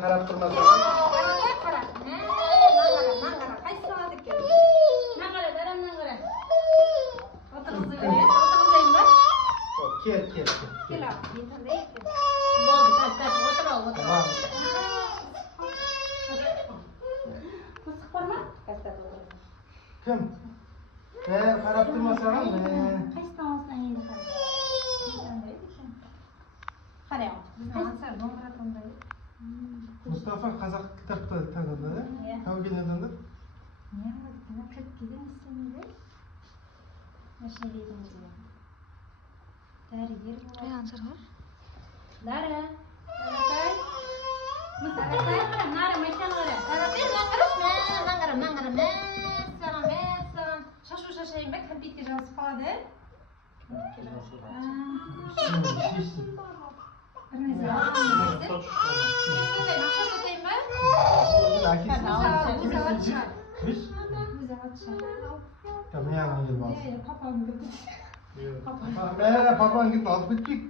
Qarab turmasa. Kel. Kim? Qarab turmasa ham. Mustafa Qazaq kitobda taniladi. Qavginadanda. Papam git alıp gittik.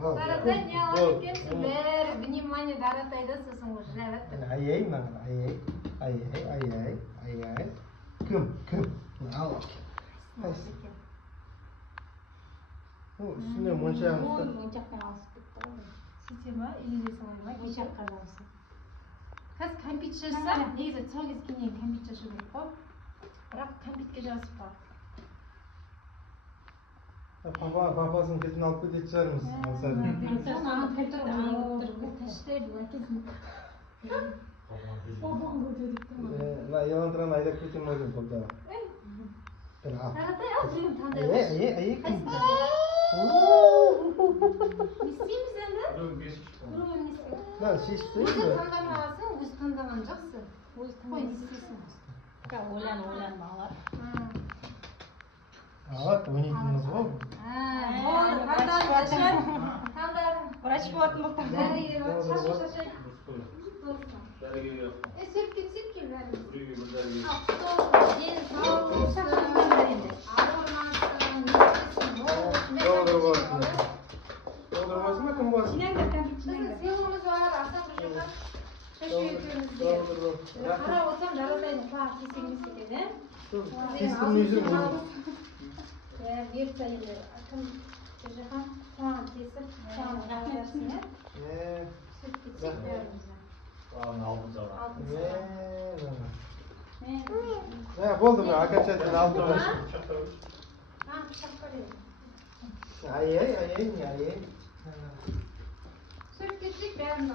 Даратай не алып кетсін бәрі внимание Даратайда сосын уже evet. Ай. Кім? Ал. Üstüne monşağımızda. Моншақтан алысып кетті ғой. Сөйте ма? Үйде салайма? Моншаққа алысып. Қазір кәмпит жасаса, негізі тұсау кезгеннен кәмпит жасау керек қой. Бірақ кәмпитке жазып бар. Papasının ketini alıp gidecek çıkarımız. Ана кәмпитті алып тұрып таштайды әкесін. Бабам көрдік. La yalandıran ayda ketin oyun burada. Даратай ал жігін таңдай Ай. Не істейміз енді? Lan şiş Өзі değil mi? таңдамағансың, өзі таңдаған жақсы. Қой не істейсің? Ойлан балалар. Evet, oynayırdınız var mı? Болды, таңдадым. Врач болатын болдым. Дәрігер бар, шашай. Сөйіп кетсек кел бәріміз. Ден саулықсын, ауырмасын, Doldurmasın mı kim boğazın? Біздің сыйлығымыз бар, асан бір жаққа шашу екеумізде. Қарап отырсам Даратайдың құлағы кесек екен, Keskin yüzüm mü? Беріп енді кім бір жаққа құлағын кесіп, құлағын қағадарсын, сөйіп кетсек бәріміз. Oldu mu? Arkadaşlar aldım. Пышақ бар еді. Ay. Сөйіп кетсек бәріміз